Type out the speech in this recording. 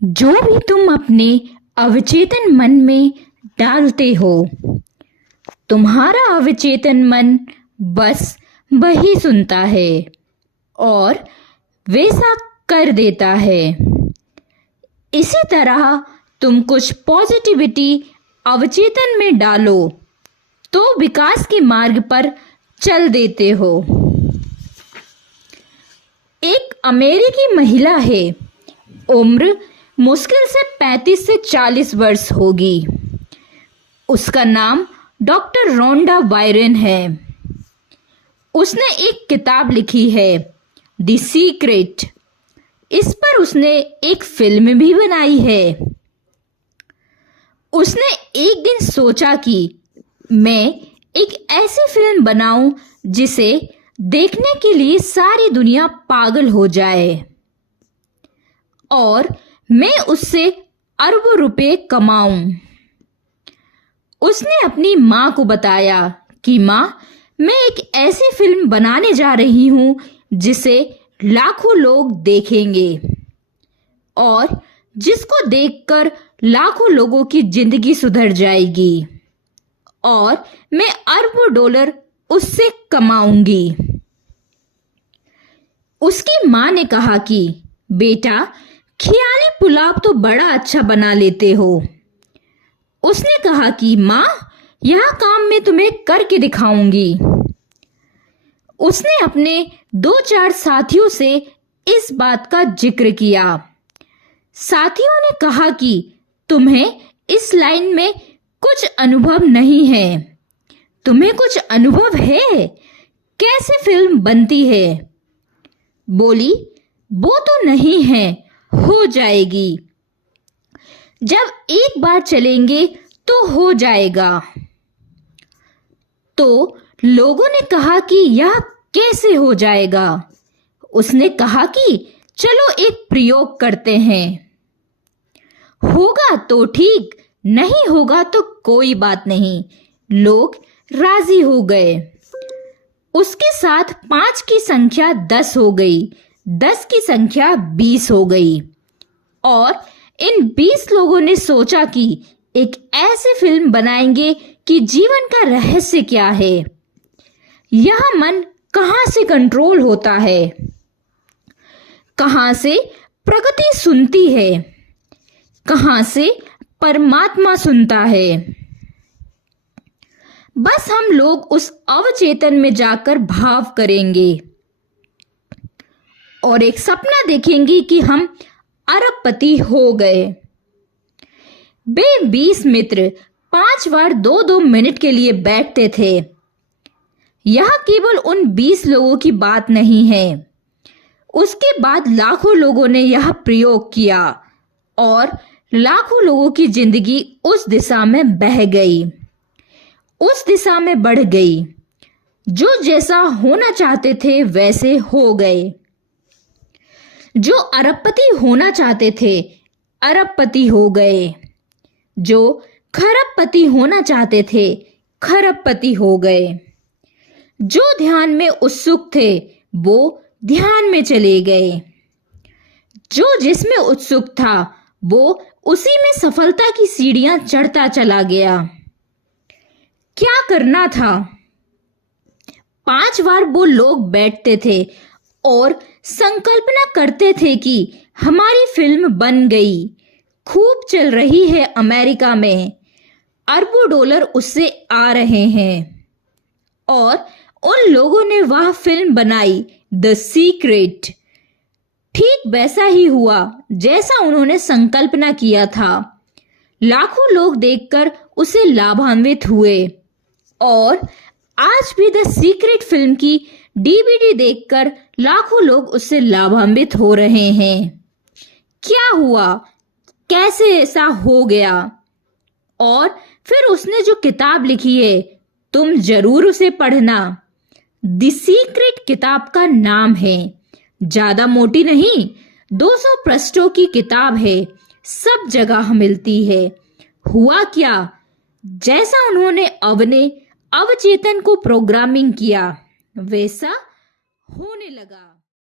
जो भी तुम अपने अवचेतन मन में डालते हो, तुम्हारा अवचेतन मन बस वही सुनता है और वैसा कर देता है। इसी तरह तुम कुछ पॉजिटिविटी अवचेतन में डालो तो विकास के मार्ग पर चल देते हो। एक अमेरिकी महिला है, उम्र मुश्किल से 35 से 40 वर्ष होगी। उसका नाम डॉक्टर रोंडा बायरन है। उसने एक किताब लिखी है, द सीक्रेट। इस पर उसने एक फिल्म भी बनाई है। उसने एक दिन सोचा कि मैं एक ऐसी फिल्म बनाऊं जिसे देखने के लिए सारी दुनिया पागल हो जाए और मैं उससे अरबों रुपए कमाऊं। उसने अपनी माँ को बताया कि माँ, मैं एक ऐसी फिल्म बनाने जा रही हूं जिसे लाखों लोग देखेंगे और जिसको देखकर लाखों लोगों की जिंदगी सुधर जाएगी और मैं अरबों डॉलर उससे कमाऊंगी। उसकी माँ ने कहा कि बेटा, खियाली पुलाव तो बड़ा अच्छा बना लेते हो। उसने कहा कि माँ, यह काम मैं तुम्हें करके दिखाऊंगी। उसने अपने 2-4 साथियों से इस बात का जिक्र किया। साथियों ने कहा कि तुम्हें इस लाइन में कुछ अनुभव नहीं है। तुम्हें कुछ अनुभव है? कैसे फिल्म बनती है? बोली, वो तो नहीं है, हो जाएगी। जब एक बार चलेंगे तो हो जाएगा। तो लोगों ने कहा कि यह कैसे हो जाएगा? उसने कहा कि चलो एक प्रयोग करते हैं। होगा तो ठीक, नहीं होगा तो कोई बात नहीं। लोग राजी हो गए। उसके साथ 5 की संख्या 10 हो गई, 10 की संख्या 20 हो गई और इन 20 लोगों ने सोचा कि एक ऐसी फिल्म बनाएंगे कि जीवन का रहस्य क्या है, यह मन कहां से कंट्रोल होता है, कहां से प्रकृति सुनती है, कहां से परमात्मा सुनता है। बस हम लोग उस अवचेतन में जाकर भाव करेंगे और एक सपना देखेंगे कि हम अरबपति हो गए। वे 20 मित्र 5 बार 2-2 मिनट के लिए बैठते थे। यह केवल उन 20 लोगों की बात नहीं है। उसके बाद लाखों लोगों ने यह प्रयोग किया और लाखों लोगों की जिंदगी उस दिशा में बह गई, उस दिशा में बढ़ गई। जो जैसा होना चाहते थे वैसे हो गए। जो अरबपति होना चाहते थे अरबपति हो गए। जो खरबपति होना चाहते थे खरबपति हो गए। जो ध्यान में उत्सुक थे वो ध्यान में चले गए। जो जिसमें उत्सुक था वो उसी में सफलता की सीढ़ियां चढ़ता चला गया। क्या करना था? 5 बार वो लोग बैठते थे और संकल्पना करते थे कि हमारी फिल्म बन गई, खूब चल रही है अमेरिका में, अरबों डॉलर उससे आ रहे हैं। और उन लोगों ने वह फिल्म बनाई, द सीक्रेट। ठीक वैसा ही हुआ जैसा उन्होंने संकल्पना किया था। लाखों लोग देखकर उसे लाभान्वित हुए और आज भी द सीक्रेट फिल्म की डीवीडी देखकर लाखों लोग उससे लाभान्वित हो रहे हैं। क्या हुआ? कैसे ऐसा हो गया? और फिर उसने जो किताब लिखी है, तुम जरूर उसे पढ़ना। द सीक्रेट किताब का नाम है। ज्यादा मोटी नहीं, 200 पृष्ठों की किताब है, सब जगह मिलती है। हुआ क्या? जैसा उन्होंने अपने अवचेतन को प्रोग्रामिंग किया वैसा होने लगा।